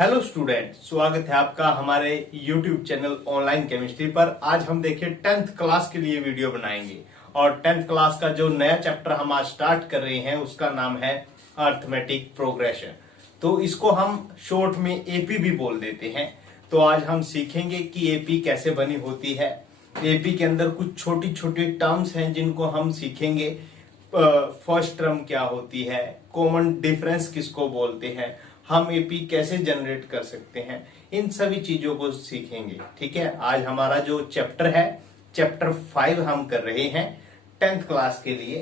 Hello student, स्वागत है आपका हमारे YouTube चैनल ऑनलाइन केमिस्ट्री पर। आज हम देखिए 10th क्लास के लिए वीडियो बनाएंगे और 10th क्लास का जो नया चैप्टर हम आज स्टार्ट कर रहे हैं उसका नाम है अरिथमेटिक प्रोग्रेशन। तो इसको हम शॉर्ट में एपी भी बोल देते हैं। तो आज हम सीखेंगे कि एपी कैसे बनी होती है। एपी के अंदर कुछ छोटी छोटी टर्म्स हैं जिनको हम सीखेंगे। फर्स्ट टर्म क्या होती है, कॉमन डिफरेंस किसको बोलते हैं, हम एपी कैसे जनरेट कर सकते हैं, इन सभी चीजों को सीखेंगे। ठीक है, आज हमारा जो चैप्टर है चैप्टर 5 हम कर रहे हैं 10th क्लास के लिए।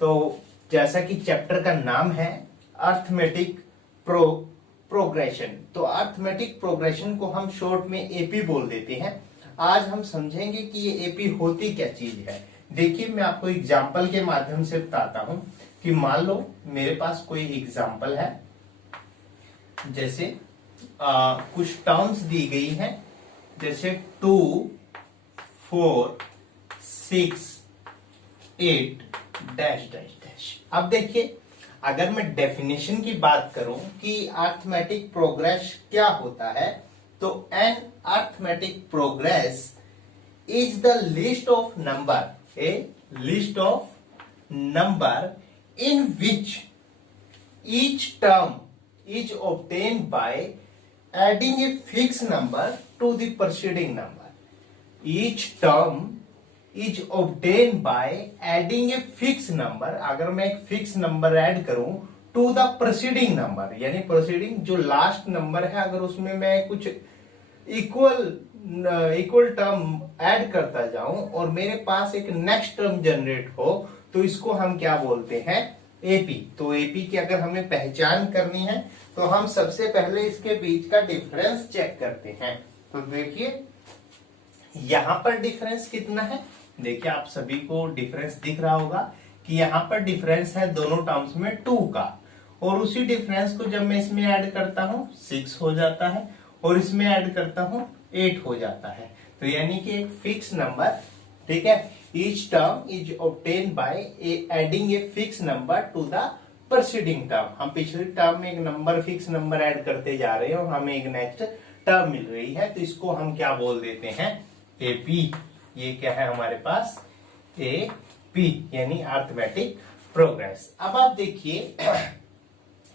तो जैसा कि चैप्टर का नाम है अरिथमेटिक प्रोग्रेशन, तो अरिथमेटिक प्रोग्रेशन को हम शॉर्ट में एपी बोल देते हैं। आज हम समझेंगे कि ये एपी होती क्या चीज है। देखिए, मैं आपको एग्जाम्पल के माध्यम से बताता हूं कि मान लो मेरे पास कोई एग्जाम्पल है, जैसे कुछ टर्म्स दी गई हैं, जैसे 2, 4, 6, 8 डैश डैश डैश। अब देखिए, अगर मैं डेफिनेशन की बात करूं कि अरिथमेटिक प्रोग्रेस क्या होता है, तो an arithmetic progress is the list of number, a list of number in which each term is obtained by adding a fixed number to the preceding number. Each term is obtained by adding a fixed number. अगर मैं एक fix number add करूं to the preceding number, यानी preceding जो last number है, अगर उसमें मैं कुछ इक्वल टर्म ऐड करता जाऊं और मेरे पास एक नेक्स्ट टर्म जनरेट हो, तो इसको हम क्या बोलते हैं, एपी। तो एपी की अगर हमें पहचान करनी है तो हम सबसे पहले इसके बीच का डिफरेंस चेक करते हैं। तो देखिए, यहां पर डिफरेंस कितना है। देखिए, आप सभी को डिफरेंस दिख रहा होगा कि यहां पर डिफरेंस है दोनों टर्म्स में 2 का, और उसी डिफरेंस को जब मैं इसमें ऐड करता हूं 6 हो जाता है, और इसमें ऐड करता हूं 8 हो जाता है। तो यानी कि एक फिक्स नंबर, ठीक है, each term is obtained by adding a fixed number to the preceding term। हम पिछले टर्म में एक नंबर, फिक्स नंबर ऐड करते जा रहे हैं और हमें एक नेक्स्ट टर्म मिल रही है, तो इसको हम क्या बोल देते हैं, एपी। ये क्या है हमारे पास, एपी यानी अरिथमेटिक प्रोग्रेस। अब आप देखिए,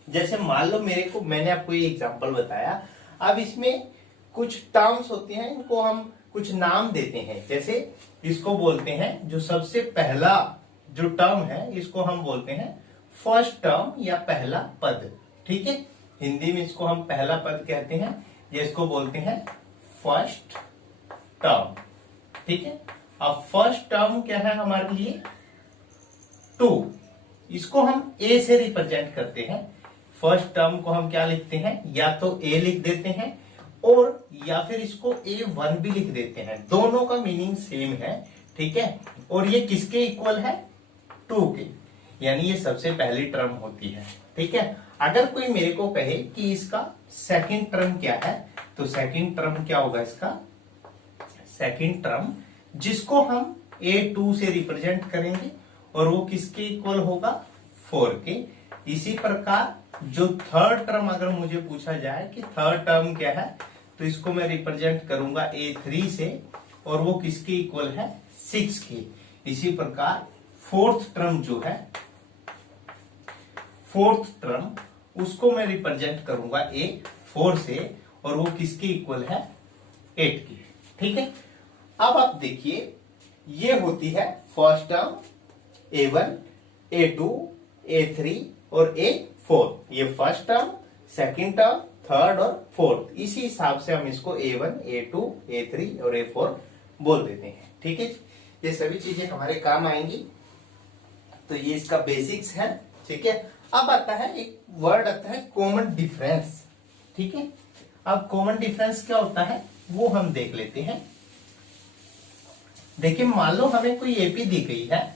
जैसे मान लो मैंने आपको ये एग्जांपल बताया। अब इसमें कुछ टर्म्स होते हैं, इनको हम कुछ नाम देते हैं। जैसे इसको बोलते हैं, जो सबसे पहला जो टर्म है इसको हम बोलते हैं फर्स्ट टर्म या पहला पद। ठीक है, हिंदी में इसको हम पहला पद कहते हैं, या इसको बोलते हैं फर्स्ट टर्म। ठीक है, अब फर्स्ट टर्म क्या है हमारे लिए, 2। इसको हम ए से रिप्रेजेंट करते हैं। फर्स्ट टर्म को हम क्या लिखते हैं, या तो ए लिख देते हैं और या फिर इसको A1 भी लिख देते हैं। दोनों का मीनिंग सेम है। ठीक है, और ये किसके इक्वल है, 2 के, यानी ये सबसे पहली टर्म होती है। ठीक है, अगर कोई मेरे को कहे कि इसका सेकंड टर्म क्या है, तो सेकंड टर्म क्या होगा, इसका सेकंड टर्म जिसको हम A2 से रिप्रेजेंट करेंगे, और वो किसके इक्वल होगा, 4 के। इसी प्रकार जो थर्ड टर्म अगर मुझे पूछा जाए कि थर्ड टर्म क्या है, तो इसको मैं रिप्रेजेंट करूंगा A3 से, और वो किसके इक्वल है, 6 के। इसी प्रकार फोर्थ टर्म जो है, फोर्थ टर्म उसको मैं रिप्रेजेंट करूंगा A4 से, और वो किसके इक्वल है, 8 की। ठीक है, अब आप देखिए, ये होती है first term A1, A2, A3 और A4। ये first term, second term, third और फोर्थ। इसी हिसाब से हम इसको A1, A2, A3 और A4 बोल देते हैं। ठीक है, ये सभी चीजें हमारे काम आएंगी। तो ये इसका बेसिक्स है। ठीक है, अब आता है एक वर्ड आता है कॉमन डिफरेंस। ठीक है, अब कॉमन डिफरेंस क्या होता है वो हम देख लेते हैं। देखिए, मान लो हमें कोई एपी दी गई है,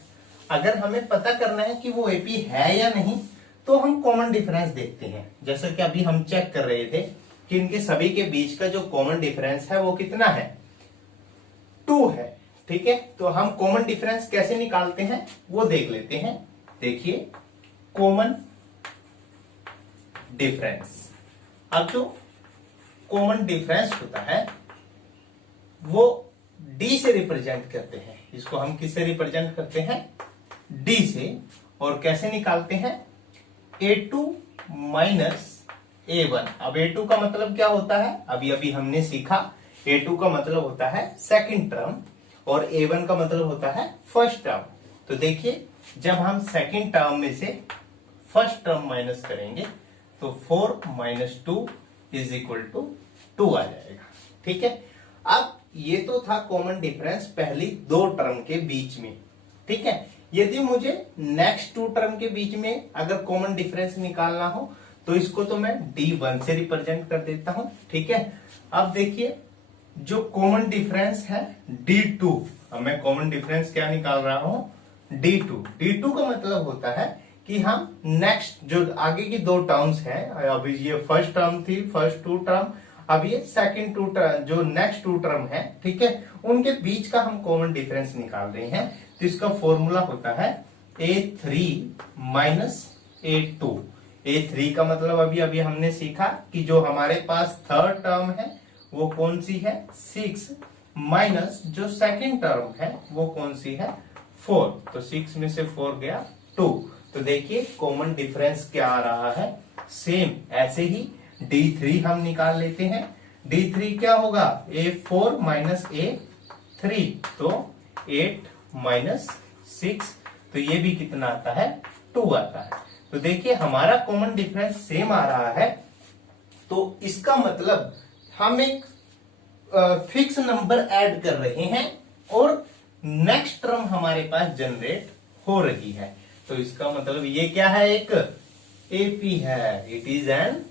अगर हमें पता करना है कि वो एपी है या नहीं, तो हम कॉमन डिफरेंस देखते हैं। जैसे कि अभी हम चेक कर रहे थे कि इनके सभी के बीच का जो कॉमन डिफरेंस है वो कितना है, 2 है। ठीक है, तो हम कॉमन डिफरेंस कैसे निकालते हैं वो देख लेते हैं। देखिए, कॉमन डिफरेंस, अब जो कॉमन डिफरेंस होता है वो डी से रिप्रेजेंट करते हैं। इसको हम किससे रिप्रेजेंट करते हैं? डी से। और कैसे निकालते हैं? A2 minus A1। अब A2 का मतलब क्या होता है? अभी अभी हमने सीखा। A2 का मतलब होता है सेकंड टर्म और A1 का मतलब होता है फर्स्ट टर्म। तो देखिए, जब हम सेकंड टर्म में से फर्स्ट टर्म माइनस करेंगे तो 4 माइनस 2 इज इक्वल टू 2 आ जाएगा। ठीक है। अब ये तो था कॉमन डिफरेंस पहली दो टर्म के बीच में। ठीक है। यदि मुझे नेक्स्ट टू टर्म के बीच में अगर कॉमन डिफरेंस निकालना हो तो इसको तो मैं D1 से रिप्रेजेंट कर देता हूं। ठीक है। अब देखिए, जो कॉमन डिफरेंस है D2, अब मैं कॉमन डिफरेंस क्या निकाल रहा हूं? D2। D2 का मतलब होता है कि हम नेक्स्ट जो आगे की दो टर्म्स हैं, अभी ये फर्स्ट टर्म थी, फर्स्ट टू टर्म, अब ये सेकंड टू टर्म, जो नेक्स्ट टू टर्म है, ठीक है, उनके बीच का हम कॉमन डिफरेंस निकाल रहे हैं। तो इसका फॉर्मूला होता है A3 माइनस A2। A3 का मतलब अभी अभी हमने सीखा कि जो हमारे पास थर्ड टर्म है वो कौन सी है? 6 माइनस जो सेकंड टर्म है वो कौन सी है? 4। तो 6 में से 4 गया 2। तो देखिए कॉमन डिफरेंस क्या आ रहा है? सेम। ऐसे ही D3 हम निकाल लेते हैं। D3 क्या होगा? A4 माइनस A3, तो 8 माइनस 6, तो ये भी कितना आता है? 2 आता है। तो देखिए हमारा कॉमन डिफरेंस सेम आ रहा है। तो इसका मतलब हम एक फिक्स नंबर ऐड कर रहे हैं और नेक्स्ट टर्म हमारे पास जनरेट हो रही है। तो इसका मतलब ये क्या है? एक एपी है। It is an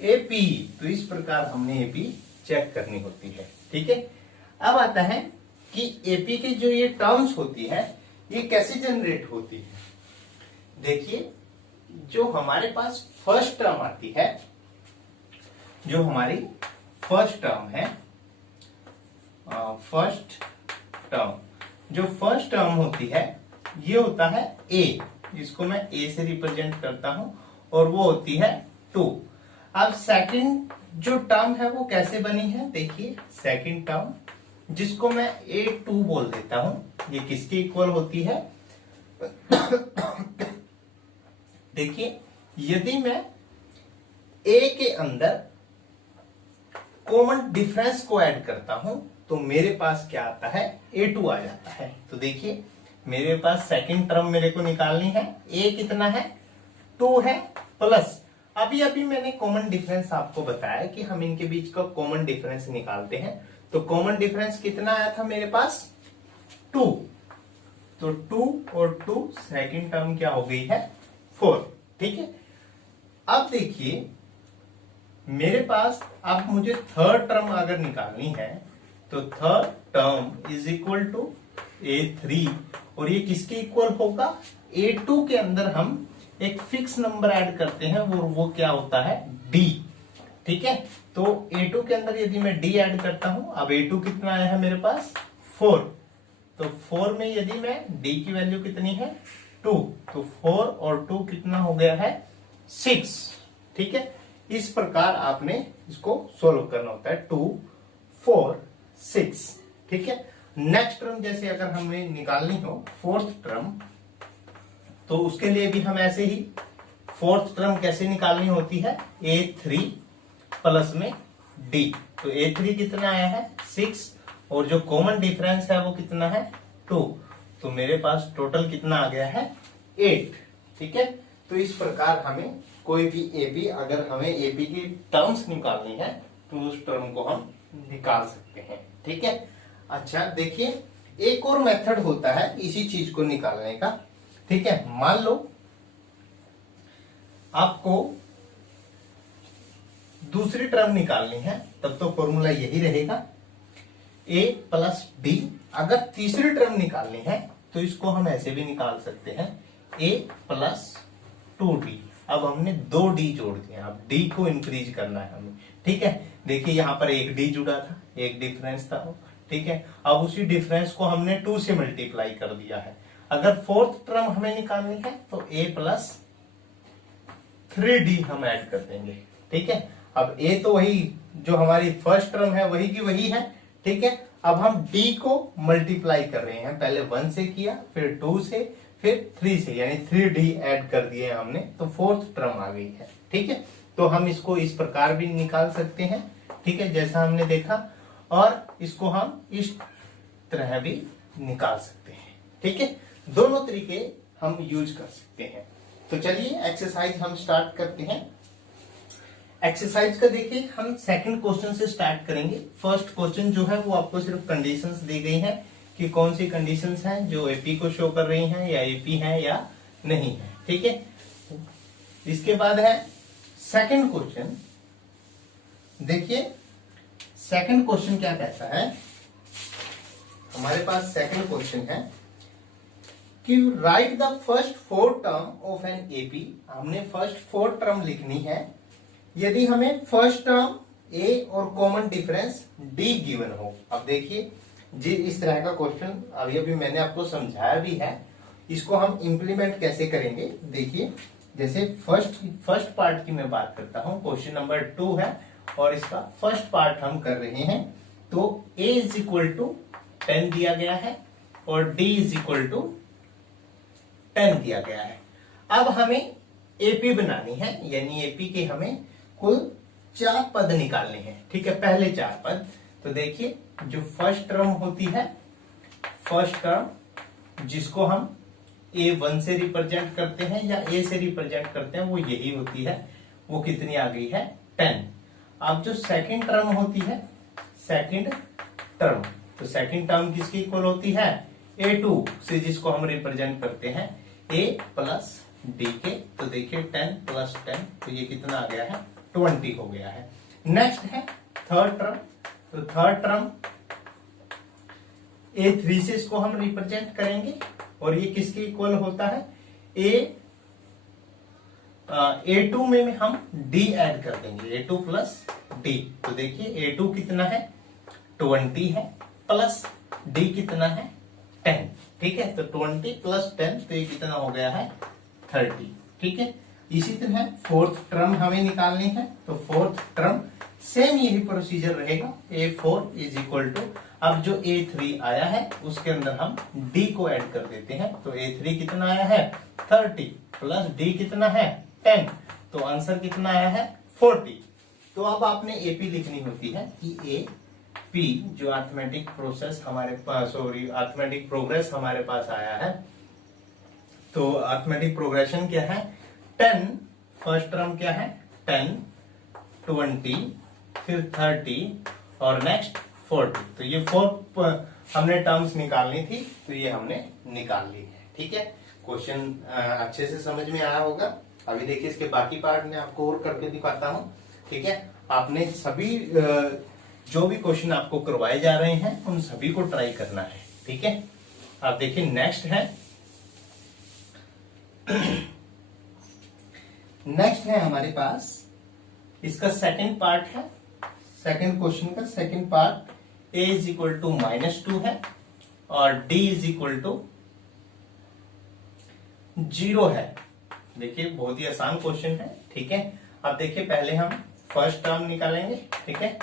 AP. तो इस प्रकार हमने एपी चेक करनी होती है। ठीक है। अब आता है कि एपी की जो ये टर्म्स होती है ये कैसे जनरेट होती है। देखिए, जो हमारे पास फर्स्ट टर्म आती है, जो हमारी फर्स्ट टर्म है, फर्स्ट टर्म, जो फर्स्ट टर्म होती है ये होता है ए। इसको मैं ए से रिप्रेजेंट करता हूं और वो होती है 2। अब सेकंड जो टर्म है वो कैसे बनी है? देखिए, सेकंड टर्म जिसको मैं A2 बोल देता हूं, ये किसके इक्वल होती है? देखिए, यदि मैं A के अंदर कॉमन डिफरेंस को ऐड करता हूं तो मेरे पास क्या आता है? A2 आ जाता है। तो देखिए, मेरे पास सेकंड टर्म मेरे को निकालनी है। A कितना है? 2 है, प्लस अभी अभी मैंने कॉमन डिफरेंस आपको बताया कि हम इनके बीच का कॉमन डिफरेंस निकालते हैं। तो कॉमन डिफरेंस कितना आया था मेरे पास? 2। तो 2 और 2, सेकंड टर्म क्या हो गई है? 4। ठीक है। अब देखिए, मेरे पास अब मुझे थर्ड टर्म अगर निकालनी है तो third term is equal to A3 और ये किसके इक्वल होगा? A2 के अंदर हम एक फिक्स नंबर ऐड करते हैं, वो क्या होता है? D। ठीक है। तो A2 के अंदर यदि मैं D ऐड करता हूं, अब A2 कितना आया है मेरे पास? 4। तो 4 में यदि मैं D की वैल्यू कितनी है? 2। तो 4 और 2 कितना हो गया है? 6। ठीक है। इस प्रकार आपने इसको सोल्व करना होता है। 2, 4, 6। ठीक है। नेक्स्ट टर्म जैसे अगर हमें निकालनी हो फोर्थ टर्म, तो उसके लिए भी हम ऐसे ही फोर्थ टर्म कैसे निकालनी होती है? A3 प्लस में D। तो A3 कितना आया है? 6 और जो कॉमन डिफरेंस है वो कितना है? 2। तो मेरे पास टोटल कितना आ गया है? 8। ठीक है। तो इस प्रकार हमें कोई भी एपी, अगर हमें एपी की टर्म्स निकालनी है तो उस टर्म को हम निकाल सकते हैं। ठीक है। अच्छा, देखिए एक और मेथड होता है इसी चीज को निकालने का। ठीक है। मान लो आपको दूसरी टर्म निकालनी है, तब तो फॉर्मूला यही रहेगा A प्लस D। अगर तीसरी टर्म निकालनी है तो इसको हम ऐसे भी निकाल सकते हैं, A प्लस 2D। अब हमने 2D जोड़ दिए, अब D को इंक्रीज करना है हमें। ठीक है। देखिए यहाँ पर एक D जुड़ा था, एक डिफरेंस था। ठीक है। अब उसी डिफरेंस को हमने 2 से मल्टीप्लाई कर दिया है। अगर फोर्थ टर्म हमें निकालनी है तो A प्लस 3D हम ऐड कर देंगे। ठीक है। अब A तो वही जो हमारी फर्स्ट टर्म है वही की वही है, ठीक है। अब हम d को मल्टीप्लाई कर रहे हैं, पहले 1 से किया, फिर 2 से, फिर 3 से, यानी 3d ऐड कर दिए हमने, तो फोर्थ टर्म आ गई है, ठीक है। तो हम इसको इस प्रकार भी निकाल सकते हैं, ठीक है, जैसा हमने देखा, और इसको हम इस तरह भी निकाल सकते हैं, ठीक है। दोनों तरीके हम यूज कर सकते हैं। तो चलिए एक्सरसाइज हम स्टार्ट करते हैं। एक्सरसाइज का देखिए हम सेकंड क्वेश्चन से स्टार्ट करेंगे। फर्स्ट क्वेश्चन जो है वो आपको सिर्फ कंडीशंस दी गई हैं कि कौन सी कंडीशंस हैं जो एपी को शो कर रही हैं, या एपी है या नहीं है, ठीक है। इसके बाद है सेकंड क्वेश्चन। देखिए सेकंड क्वेश्चन क्या कहता है, हमारे पास सेकंड क्वेश्चन है कि right the first 4 term of an AP. हमने फर्स्ट 4 टर्म लिखनी है यदि हमें फर्स्ट टर्म ए और कॉमन डिफरेंस डी गिवन हो। अब देखिए जी, इस तरह का क्वेश्चन अभी अभी मैंने आपको समझाया भी है, इसको हम इंप्लीमेंट कैसे करेंगे। देखिए जैसे फर्स्ट पार्ट की मैं बात करता हूं, क्वेश्चन नंबर 2 है और इसका फर्स्ट पार्ट हम कर रहे हैं। तो a इज इक्वल टू 10 दिया गया है और d इज इक्वल टू 10 दिया गया है। अब हमें एपी बनानी है, यानी एपी के हमें कुल 4 पद निकालने हैं, ठीक है, पहले 4 पद। तो देखिए जो फर्स्ट टर्म होती है, फर्स्ट टर्म जिसको हम a1 से रिप्रेजेंट करते हैं या a से रिप्रेजेंट करते हैं, वो यही होती है, वो कितनी आ गई है 10। अब जो सेकंड टर्म होती है, सेकंड टर्म, तो सेकंड टर्म किसकी इक्वल होती है a2 से, जिसको हम रिप्रेजेंट करते हैं a प्लस डी के। तो देखिए 10 प्लस 10, तो ये कितना आ गया है 20 हो गया है। नेक्स्ट है थर्ड टर्म। तो थर्ड टर्म a3 से इसको हम रिप्रेजेंट करेंगे और ये किसके इक्वल होता है a2 में हम d ऐड कर देंगे, a2 प्लस d। तो देखिए a2 कितना है 20 है, प्लस d कितना है 10, ठीक है। तो 20 प्लस 10, तो ये कितना हो गया है 30, ठीक है। इसी तरह फोर्थ टर्म हमें निकालनी है, तो फोर्थ टर्म सेम यही प्रोसीजर रहेगा, a4 इज इक्वल टू, अब जो a3 आया है उसके अंदर हम d को ऐड कर देते हैं। तो a3 कितना आया है 30 प्लस d कितना है 10, तो आंसर कितना आया है 40। तो अब आपने एपी लिखनी होती है कि एपी जो अरिथमेटिक प्रोसेस हमारे पास, सॉरी अरिथमेटिक प्रोग्रेस हमारे पास आया है, तो अरिथमेटिक प्रोग्रेशन क्या है 10, फर्स्ट टर्म क्या है 10, 20, फिर 30 और नेक्स्ट 40। तो ये 4 हमने टर्म्स निकालनी थी, तो ये हमने निकाल ली है, ठीक है। क्वेश्चन अच्छे से समझ में आया होगा। अभी देखिए इसके बाकी पार्ट में आपको और करके दिखाता हूं, ठीक है। आपने सभी जो भी क्वेश्चन आपको करवाए जा रहे हैं उन सभी को ट्राई करना है, ठीक है। आप देखिए नेक्स्ट है नेक्स्ट है हमारे पास, इसका सेकंड पार्ट है, सेकंड क्वेश्चन का second part, a is equal to -2 है और d इज इक्वल टू 0 है। देखिए बहुत ही आसान क्वेश्चन है, ठीक है। अब देखिए पहले हम फर्स्ट टर्म निकालेंगे, ठीक है।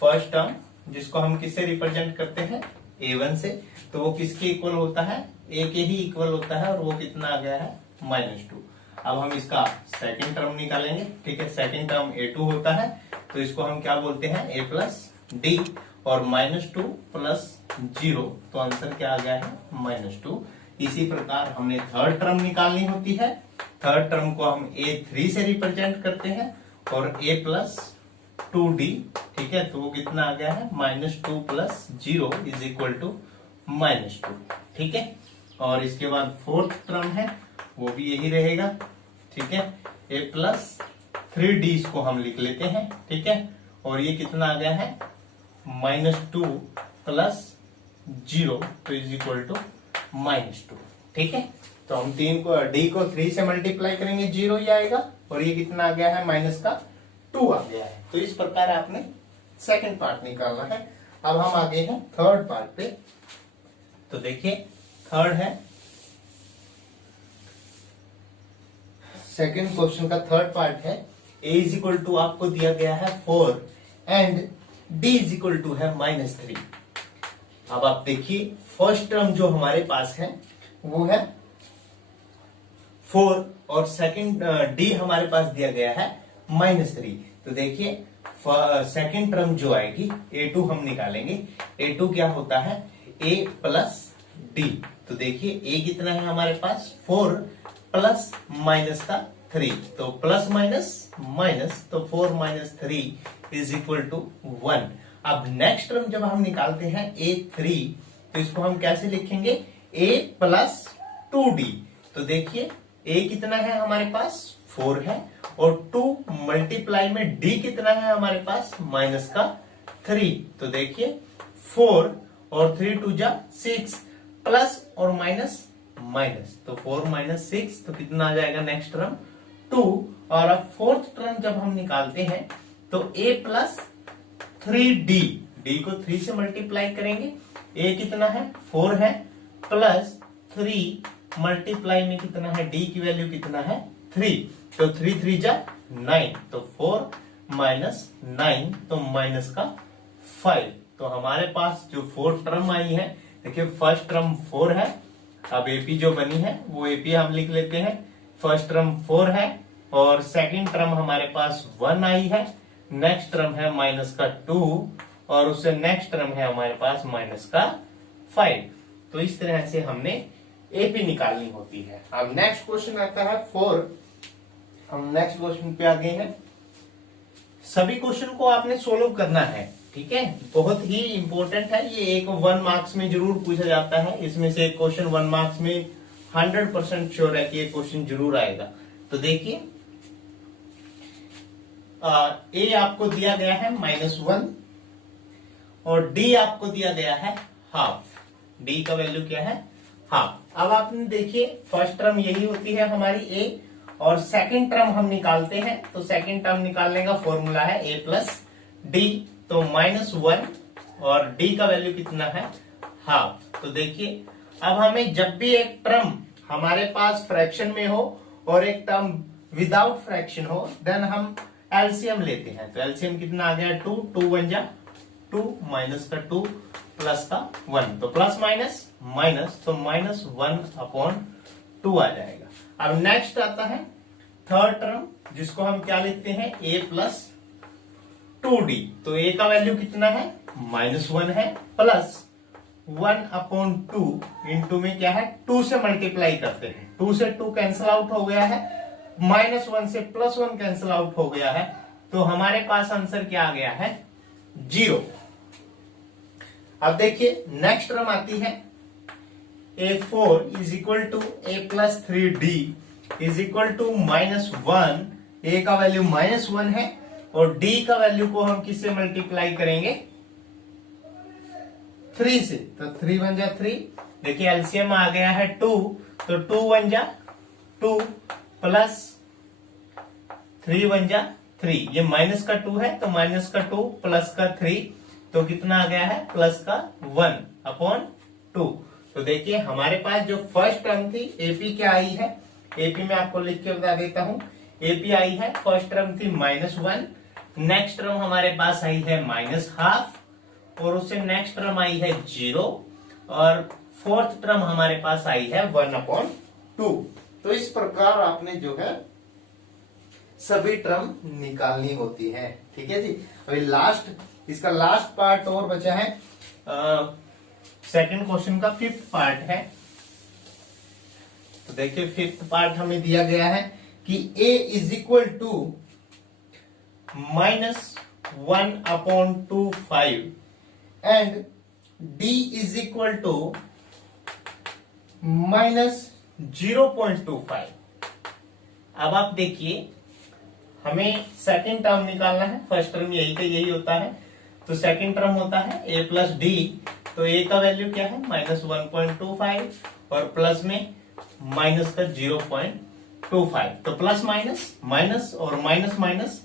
फर्स्ट टर्म जिसको हम किससे रिप्रेजेंट करते हैं a1 से, तो वो किसके इक्वल होता है a के ही इक्वल होता है, और वो कितना आ गया है -2। अब हम इसका सेकंड टर्म निकालेंगे, ठीक है। सेकंड टर्म a2 होता है, तो इसको हम क्या बोलते हैं a प्लस डी, और -2 प्लस 0, तो आंसर क्या आ गया है -2। इसी प्रकार हमने थर्ड टर्म निकालनी होती है, थर्ड टर्म को हम a3 से रिप्रेजेंट करते हैं और a प्लस 2d, ठीक है। तो वो कितना आ गया है -2 प्लस 0 इज इक्वल टू -2, ठीक है। और इसके बाद फोर्थ टर्म है वो भी यही रहेगा, ठीक है। a प्लस 3d इसको हम लिख लेते हैं, ठीक है। और ये कितना आ गया है -2 प्लस 0, तो इज इक्वल टू -2, ठीक है। तो हम d को 3 से मल्टीप्लाई करेंगे 0 ही आएगा, और ये कितना आ गया है -2 आ गया है। तो इस प्रकार आपने सेकंड पार्ट निकालना है। अब हम आगे हैं थर्ड पार्ट पे। तो देखिए थर्ड है, सेकंड क्वेश्चन का थर्ड पार्ट है, a इज इक्वल टू आपको दिया गया है 4, and D is equal to है -3। अब आप देखिए फर्स्ट टर्म जो हमारे पास है वो है 4 और सेकंड डी हमारे पास दिया गया है -3। तो देखिए सेकंड टर्म जो आएगी a2 हम निकालेंगे। a2 क्या होता है a प्लस डी। तो देखिए a कितना है हमारे पास 4 प्लस माइनस का 3, तो प्लस माइनस माइनस, तो 4 माइनस 3 इज इक्वल टू 1। अब नेक्स्ट टर्म जब हम निकालते हैं a3 तो इसको हम कैसे लिखेंगे a प्लस 2d। तो देखिए a कितना है हमारे पास 4 है और 2 मल्टीप्लाई में d कितना है हमारे पास माइनस का 3। तो देखिए 4 और 3 2 जा 6 प्लस और माइनस माइनस, तो 4 माइनस 6 तो कितना आ जाएगा नेक्स्ट टर्म 2। और अब फोर्थ टर्म जब हम निकालते हैं तो a प्लस 3d, d को 3 से मल्टीप्लाई करेंगे। a कितना है 4 है प्लस 3 मल्टीप्लाई में कितना है d की वैल्यू कितना है 3, तो 3 3 जा 9, तो 4 माइनस 9 तो माइनस का 5। तो हमारे पास जो फोर्थ टर्म आई है, देखिए फर्स्ट टर्म 4 है, अब एपी जो बनी है वो एपी हम लिख लेते हैं। फर्स्ट टर्म 4 है और सेकंड टर्म हमारे पास 1 आई है, नेक्स्ट टर्म है माइनस का 2 और उससे नेक्स्ट टर्म है हमारे पास माइनस का 5। तो इस तरह से हमने एपी निकालनी होती है। अब नेक्स्ट क्वेश्चन आता है 4। हम नेक्स्ट क्वेश्चन पे आ गए हैं। सभी क्वेश्चन को आपने सोल्व करना है, ठीक है, बहुत ही इंपॉर्टेंट है ये। एक 1 मार्क्स में जरूर पूछा जाता है, इसमें से एक क्वेश्चन 1 मार्क्स में 100% श्योर है कि ये क्वेश्चन जरूर आएगा। तो देखिए ए आपको दिया गया है -1 और डी आपको दिया गया है हाफ। डी का वैल्यू क्या है हाफ। अब आपने देखिए फर्स्ट टर्म यही होती है हमारी ए और सेकंड टर्म हम निकालते हैं। तो सेकंड टर्म निकालने का फॉर्मूला है a प्लस डी, तो -1 और डी का वैल्यू कितना है हाफ। तो देखिए अब हमें जब भी एक टर्म हमारे पास फ्रैक्शन में हो और एक टर्म विदाउट फ्रैक्शन हो देन हम एलसीएम लेते हैं। तो एलसीएम कितना आ गया 2, 2 बन जा 2 माइनस का 2 प्लस का 1, तो प्लस माइनस माइनस, तो -1/2 आ जाएगा। अब नेक्स्ट आता है थर्ड टर्म जिसको हम क्या लिखते हैं a प्लस 2d। तो a का वैल्यू कितना है -1 है प्लस 1/2 इंटू में क्या है 2 से मल्टीप्लाई करते हैं। 2 से 2 कैंसिल आउट हो गया है, -1 से +1 कैंसिल आउट हो गया है, तो हमारे पास आंसर क्या आ गया है 0। अब देखिए नेक्स्ट टर्म आती है a4 is equal to a plus 3d is equal to -1। a का वैल्यू -1 है और d का वैल्यू को हम किससे मल्टीप्लाई करेंगे 3 से, तो 3 बन जा 3। देखिए एलसीएम आ गया है 2, तो 2 बन जा 2 प्लस 3 बन जा 3। ये माइनस का 2 है तो माइनस का 2 प्लस का 3, तो कितना आ गया है प्लस का 1/2। तो देखिए हमारे पास जो फर्स्ट टर्म थी एपी क्या आई है, एपी में आपको लिख के बता देता हूं। एपी आई है फर्स्ट टर्म थी -1, नेक्स्ट टर्म हमारे पास आई है -1/2 और उससे नेक्स्ट टर्म आई है 0 और फोर्थ टर्म हमारे पास आई है 1/2। तो इस प्रकार आपने जो है सभी टर्म निकालनी होती है, ठीक है जी। अभी लास्ट इसका लास्ट पार्ट और बचा है, सेकंड क्वेश्चन का 5th पार्ट है। तो देखिए 5th पार्ट हमें दिया गया है कि a is equal to -1/25 and d is equal to -0.25। अब आप देखिए हमें सेकंड टर्म निकालना है, फर्स्ट टर्म यही का यही होता है, तो सेकंड टर्म होता है a प्लस डी। तो a का वैल्यू क्या है -1.25 और प्लस में माइनस का 0.25, तो प्लस माइनस माइनस और माइनस माइनस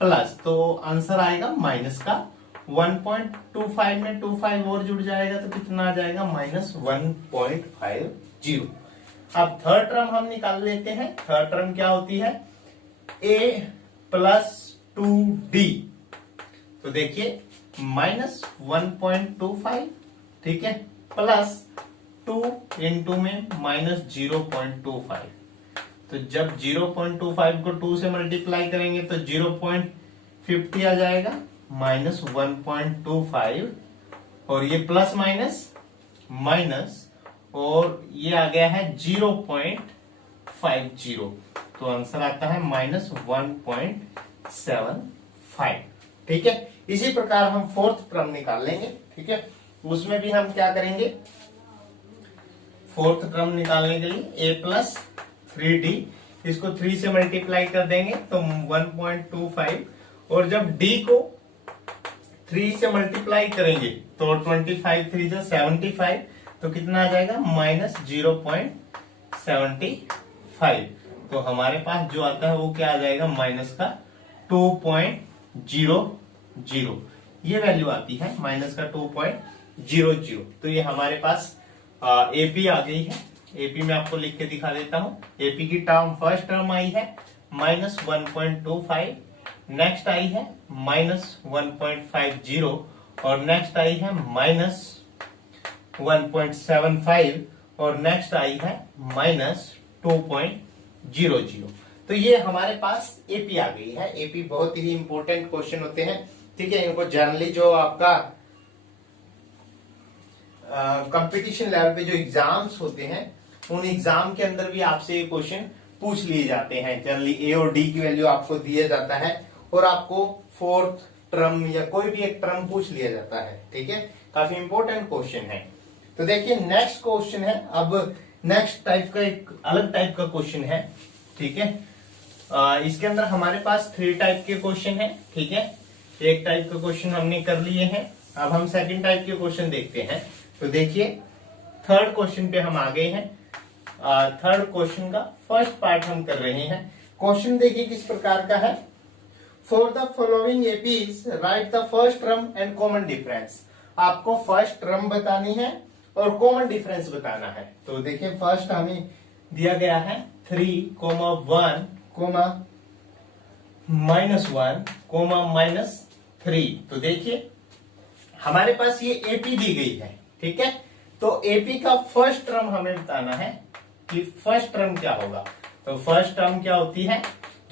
प्लस, तो आंसर आएगा माइनस का 1.25 में 25 और जुड़ जाएगा तो कितना आ जाएगा -1.50। अब थर्ड टर्म हम निकाल लेते हैं। थर्ड टर्म क्या होती है a प्लस 2d। तो देखिए -1.25, ठीक है, प्लस 2 इंटू में -0.25। तो जब 0.25 को 2 से मल्टीप्लाई करेंगे तो 0.50 आ जाएगा, -1.25, और ये प्लस माइनस माइनस, और ये आ गया है 0.50, तो आंसर आता है -1.75। ठीक है, इसी प्रकार हम फोर्थ टर्म निकाल लेंगे। ठीक है, उसमें भी हम क्या करेंगे, फोर्थ टर्म निकालने के लिए a प्लस 3d, इसको 3 से मल्टीप्लाई कर देंगे तो 1.25, और जब d को 3 से मल्टीप्लाई करेंगे तो 25 3 से 75, तो कितना आ जाएगा, -0.75। तो हमारे पास जो आता है वो क्या आ जाएगा, माइनस का 2.00, ये वैल्यू आती है माइनस का 2.00। तो ये हमारे पास एपी आ गई है। एपी में आपको लिख के दिखा देता हूं। एपी की टर्म, फर्स्ट टर्म आई है -1.25, नेक्स्ट आई है -1.50, और नेक्स्ट आई है -1.75, और नेक्स्ट आई है -2.00। तो ये हमारे पास एपी आ गई है। एपी बहुत ही इंपॉर्टेंट क्वेश्चन होते हैं। ठीक है, इनको जनरली जो आपका कंपटीशन लेवल पे जो एग्जाम्स होते हैं, उन एग्जाम के अंदर भी आपसे ये क्वेश्चन पूछ लिए जाते हैं। जनरली ए और डी की वैल्यू आपको दिया जाता है, और आपको फोर्थ टर्म या कोई भी एक टर्म पूछ लिया जाता है। ठीक है, काफी इंपॉर्टेंट क्वेश्चन है। तो देखिए नेक्स्ट क्वेश्चन है, अब नेक्स्ट टाइप का एक अलग टाइप का क्वेश्चन है। ठीक है, इसके अंदर हमारे पास 3 टाइप के क्वेश्चन है। ठीक है, एक टाइप का क्वेश्चन हमने कर लिए हैं, अब हम सेकंड टाइप के क्वेश्चन देखते हैं। तो देखिए थर्ड क्वेश्चन पे हम आ गए हैं। थर्ड क्वेश्चन का फर्स्ट पार्ट हम कर रहे हैं। क्वेश्चन देखिए किस प्रकार का है। For the following APs right the first term and common difference. आपको फर्स्ट टर्म बतानी है और कॉमन डिफरेंस बताना है। तो देखिए फर्स्ट हमें दिया गया है 3, -1, -1, -3। तो देखिए हमारे पास ये एपी दी गई है। ठीक है, तो एपी का फर्स्ट टर्म हमें बताना है कि फर्स्ट टर्म क्या होगा। तो फर्स्ट टर्म क्या होती है,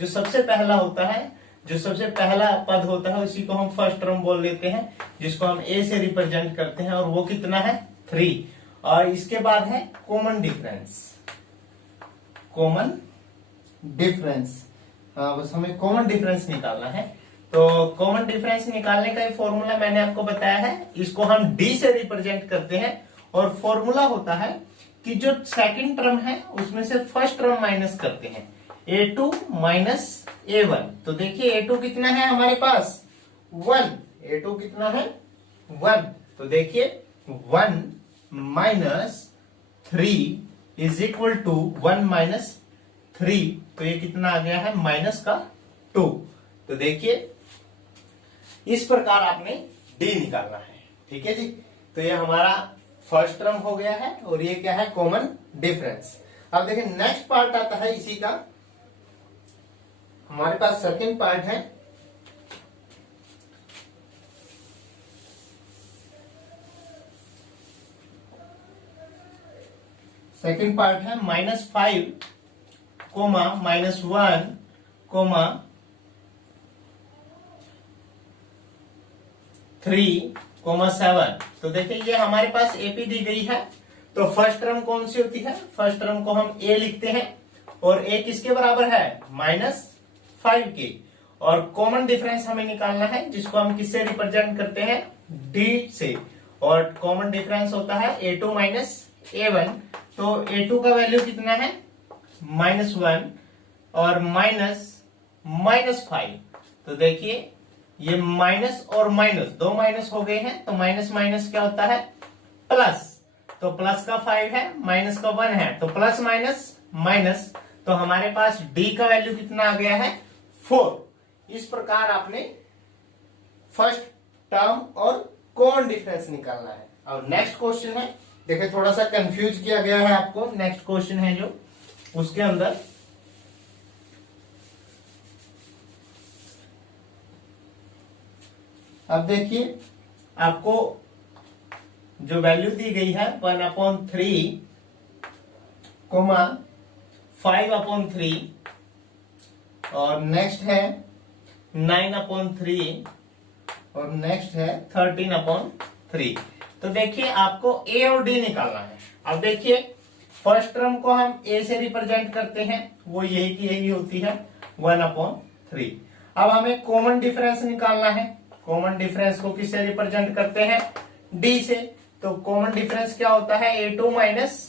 जो सबसे पहला होता है, जो सबसे पहला पद होता है उसी को हम फर्स्ट टर्म बोल देते हैं, जिसको हम ए से रिप्रेजेंट करते हैं, और वो कितना है, 3। और इसके बाद है कॉमन डिफरेंस। कॉमन डिफरेंस, बस हमें कॉमन डिफरेंस निकालना है। तो कॉमन डिफरेंस निकालने का फॉर्मूला मैंने आपको बताया है, इसको हम डी से रिप्रेजेंट करते हैं, और फॉर्मूला होता है कि जो सेकंड टर्म है उसमें से फर्स्ट टर्म माइनस करते हैं, a2 माइनस a1। तो देखिए a2 कितना है हमारे पास, 1। a2 कितना है, 1। तो देखिए 1 minus 3 is equal to 1 minus 3, तो ये कितना आ गया है, माइनस का 2। तो देखिए इस प्रकार आपने डी निकालना है। ठीक है जी, तो ये हमारा फर्स्ट टर्म हो गया है, और ये क्या है, कॉमन डिफरेंस। अब देखिए नेक्स्ट पार्ट आता है इसी का, हमारे पास सेकंड पार्ट है। सेकंड पार्ट है -5, -1, 3, 7। तो देखिए ये हमारे पास एपी दी गई है। तो फर्स्ट टर्म कौन सी होती है, फर्स्ट टर्म को हम ए लिखते हैं, और ए किसके बराबर है, -5 के। और कॉमन डिफरेंस हमें निकालना है, जिसको हम किससे रिप्रेजेंट करते हैं, डी से। और कॉमन डिफरेंस होता है a2 माइनस a1। तो a2 का वैल्यू कितना है, -1, और -5। तो देखिए ये माइनस और माइनस, 2 माइनस हो गए हैं, तो माइनस माइनस क्या होता है, प्लस। तो प्लस का 5 है, माइनस का 1 है, तो प्लस माइनस माइनस। तो हमारे पास डी का वैल्यू कितना आ गया है, 4। इस प्रकार आपने फर्स्ट टर्म और कॉमन डिफरेंस निकालना है। अब नेक्स्ट क्वेश्चन है, देखिए थोड़ा सा कंफ्यूज किया गया है आपको। नेक्स्ट क्वेश्चन है जो, उसके अंदर अब देखिए आपको जो वैल्यू दी गई है 1/3 कोमा 5/3 और नेक्स्ट है 9/3 और नेक्स्ट है 13/3। तो देखिए आपको ए और डी निकालना है। अब देखिए फर्स्ट टर्म को हम ए से रिप्रेजेंट करते हैं, वो यही की यही होती है 1/3। अब हमें कॉमन डिफरेंस निकालना है। कॉमन डिफरेंस को किससे रिप्रेजेंट करते हैं? डी से। तो कॉमन डिफरेंस क्या होता है? A2 minus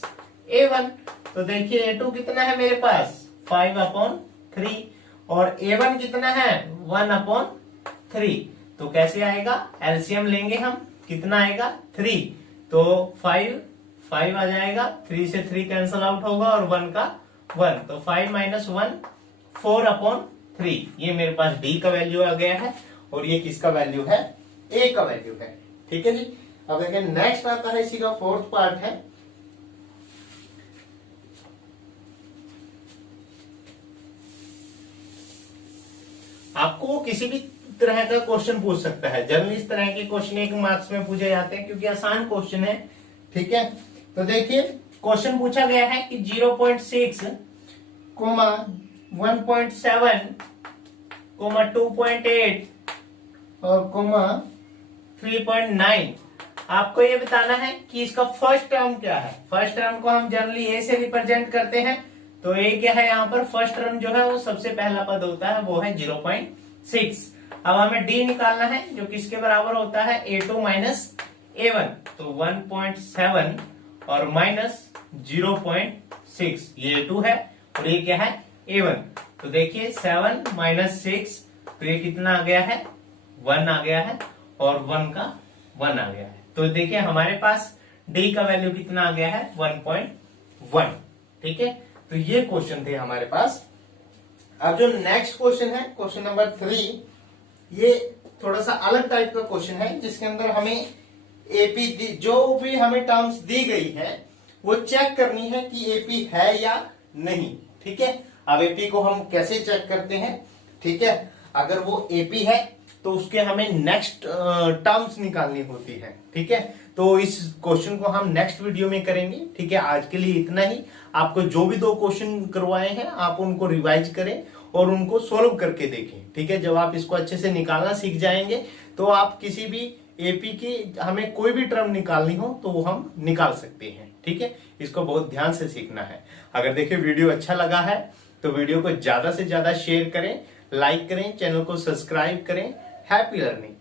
A1। तो देखिए A2 कितना है मेरे पास 5/3 और A1 कितना है 1/3। तो कैसे आएगा? एलसीएम लेंगे हम, कितना आएगा 3। तो 5 आ जाएगा, 3 से 3 कैंसल आउट होगा और 1 का 1। तो 5 माइनस 1 4/3। ये मेरे पास डी का वैल्यू आ गया है और ये किसका वैल्यू है? ए का वैल्यू है। ठीक है जी। अब देखिए नेक्स्ट आता है, इसी का फोर्थ पार्ट है। आपको किसी भी तरह का क्वेश्चन पूछ सकता है। जनरली इस तरह के क्वेश्चन 1 मार्क्स में पूछे जाते हैं क्योंकि आसान क्वेश्चन है। ठीक है, तो देखिए क्वेश्चन पूछा गया है कि 0.6 कोमा 1.7 कोमा 2.8 और कोमा 3.9। आपको ये बताना है कि इसका फर्स्ट टर्म क्या है। फर्स्ट टर्म को हम जनरली ए से रिप्रेजेंट करते हैं। तो ए क्या है यहाँ पर? फर्स्ट टर्म जो है वो सबसे पहला पद होता है, वो है 0.6। अब हमें डी निकालना है जो किसके बराबर होता है? A2 minus A1। तो 1.7 और माइनस 0.6, ये A2 है और ये क्या है? A1। तो देखिए 7 माइनस 6, तो ये कितना आ गया है? 1 आ गया है और 1 का 1 आ गया है। तो देखिए हमारे पास डी का वैल्यू कितना आ गया है? 1.1। ठीक है, तो ये क्वेश्चन थे हमारे पास। अब जो नेक्स्ट क्वेश्चन है, क्वेश्चन नंबर 3, ये थोड़ा सा अलग टाइप का क्वेश्चन है जिसके अंदर हमें एपी जो भी हमें टर्म्स दी गई है वो चेक करनी है कि एपी है या नहीं। ठीक है, अब एपी को हम कैसे चेक करते हैं? ठीक है, अगर वो एपी है तो उसके हमें नेक्स्ट टर्म्स निकालनी होती है। ठीक है, तो इस क्वेश्चन को हम नेक्स्ट वीडियो में करेंगे। ठीक है, आज के लिए इतना ही। आपको जो भी 2 क्वेश्चन करवाए हैं आप उनको रिवाइज करें और उनको सोल्व करके देखें। ठीक है, जब आप इसको अच्छे से निकालना सीख जाएंगे तो आप किसी भी एपी की हमें कोई भी टर्म निकालनी हो तो वो हम निकाल सकते हैं। ठीक है, इसको बहुत ध्यान से सीखना है। अगर देखिए वीडियो अच्छा लगा है तो वीडियो को ज्यादा से ज्यादा शेयर करें, लाइक करें, चैनल को सब्सक्राइब करें। Happy learning.